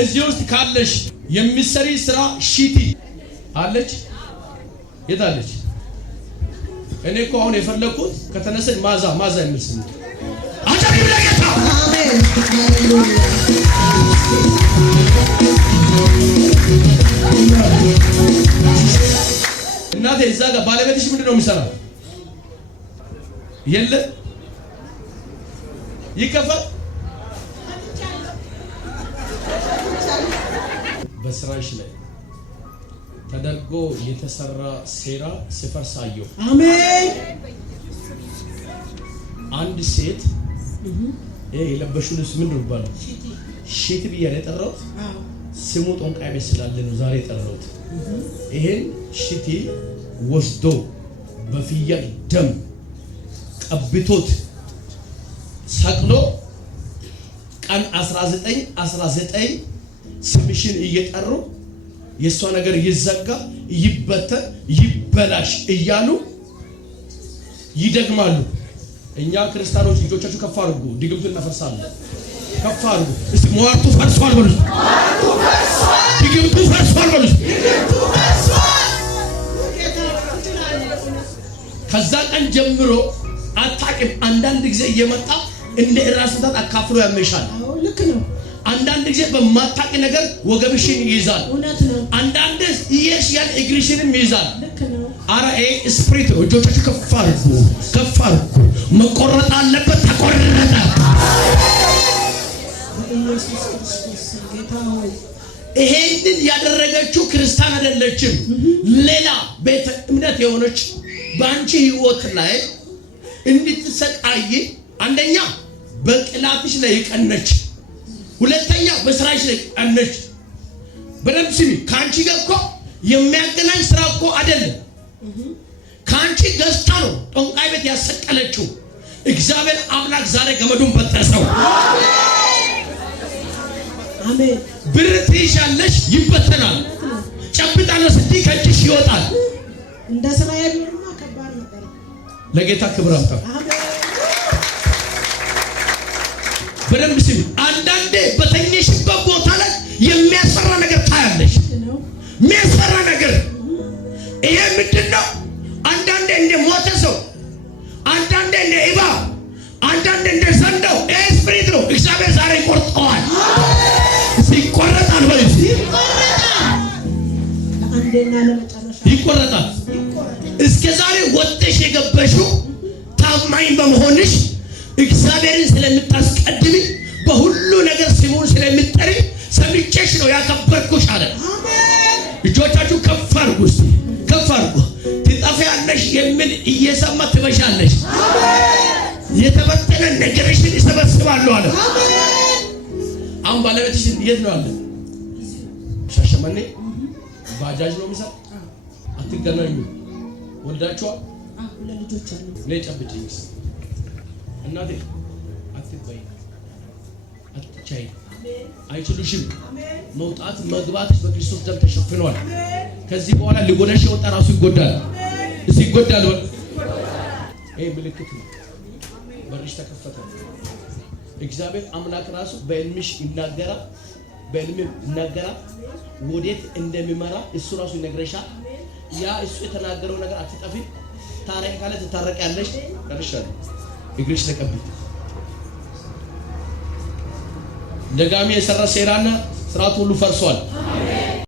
እዚህ ውስጥ ካለሽ የሚሰሪ ስራ ሺቲ አለች የታለች? እኔ እኮ አሁን የፈለኩት ከተነሰኝ ማዛ የሚል ስም አጨሪ ለጌታ አሜን ሃሌሉያ። እናቴ እዛ ጋር ባለቤትሽ ምንድነው የሚሰራው? የለ ይከፈል በስራሽ ላይ ተደርጎ የተሰራ ሴራ ሲፈርስ አየሁ። አሜን። አንድ ሴት የለበሽው ልብስ ምንድን ነው የሚባለው? ሺቲ ብዬ ነው የጠራሁት። ስሙ ጦንቃይ ቤት ስላለ ነው ዛሬ የጠራሁት። ይሄን ሺቲ ወስዶ በፍየል ደም ቀብቶት ሰቅሎ ቀን 19 ስምሽን እየጠሩ የሷ ነገር ይዘጋ ይበተን ይበላሽ እያሉ ይደግማሉ። እኛ ክርስቲያኖች ልጆቻችሁ ከፍ አድርጉ፣ ድግምቱን እናፈርሳለን። ከፍ አድርጉ እስቲ ሟርቱ ፈርሷል በሉ። ሟርቱ ፈርሷል፣ ድግምቱ ፈርሷል በሉ። ድግምቱ ፈርሷል። ከዛ ቀን ጀምሮ አታውቅም። አንዳንድ ጊዜ እየመጣ እንደ ራስ ምታት አካፍሎ ያመሻል። ልክ ነው። አንዳንድ ጊዜ በማታውቂ ነገር ወገብሽን ይይዛል። እውነት ነው። አንዳንድ እየሽያን እግርሽንም ይይዛል። ልክ ነው። አረ ስፕሪት እጆቻችሁ ከፍ አድርጉ፣ ከፍ አድርጉ። መቆረጥ አለበት፣ ተቆረጠ። ኢየሱስ ክርስቶስ ጌታ ሆይ ይሄንን ያደረገችው ክርስቲያን አይደለችም። ሌላ ቤተ እምነት የሆነች በአንቺ ህይወት ላይ እንድትሰቃይ አንደኛ በቅላትሽ ላይ ይቀነች፣ ሁለተኛ በስራሽ ላይ ቀነች። በደንብ ስሚ። ካንቺ ጋር እኮ የሚያገናኝ ስራ እኮ አይደለም። ካንቺ ገዝታ ነው ጦንቃይ ቤት ያሰቀለችው። እግዚአብሔር አምላክ ዛሬ ገመዱን በጠሰው። አሜን። ብር ትይሻለሽ፣ ይበተናል። ጨብጣለሽ ስትይ ከእጅሽ ይወጣል። እንደ ስራ ያሉማ ከባድ ነበር። ለጌታ ክብር አምጣ። አሜን። በደንብ ስሚ። አንዳንዴ በተኘሽበት ቦታ ላይ የሚያስፈራ ነገር ታያለሽ። የሚያስፈራ ነገር ይሄ ምንድን ነው? አንዳንዴ እንደ ሞተ ሰው፣ አንዳንዴ እንደ እባብ፣ አንዳንዴ እንደ ዘንዶው። ይሄ ስፕሪት ነው። እግዚአብሔር ዛሬ ይቆርጠዋል። ይቆረጣል ወይ? ይቆረጣል። ለአንዴና ለመጨረሻ ይቆረጣል። እስከ ዛሬ ወጥተሽ የገበሽው ታማኝ በመሆንሽ እግዚአብሔርን ስለምታስቀድሚ በሁሉ ነገር ስሙን ስለምትጠሪ ሰምቼሽ ነው ያከበርኩሽ አለ። አሜን። እጆቻችሁ ከፍ አድርጉ፣ ከፍ አድርጉ። ትጠፊያለሽ የሚል እየሰማ ትበሻለሽ። አሜን። የተበተነ ነገርሽን ይሰበስባሉ አለ። አሜን። አሁን ባለቤትሽ የት ነው አለ? ሻሸመኔ ባጃጅ ነው የሚሰራ። አትገናኙ? ወልዳችኋል? ለልጆች አሉ። ነይ ጨብጭኝ እናቴ። አትበይ፣ አትቻይ፣ አይችሉሽም። መውጣት መግባት በክርስቶስ ደም ተሸፍኗል። ከዚህ በኋላ ሊጎዳሽ የወጣ ራሱ ይጎዳል። እዚህ ይጎዳል። ይሄ ምልክት ነው። በርሽ ተከፈተ። እግዚአብሔር አምላክ ራሱ በእልምሽ ይናገራል፣ በእልም ይናገራል። ወዴት እንደሚመራ እሱ ራሱ ይነግረሻል። ያ እሱ የተናገረው ነገር አትጠፊ። ታረቂ ካለ ትታረቂያለሽ። ደርሻለሁ። እግርሽ ተቀብ። ደጋሚ የሰራ ሴራና ስርዓት ሁሉ ፈርሷል።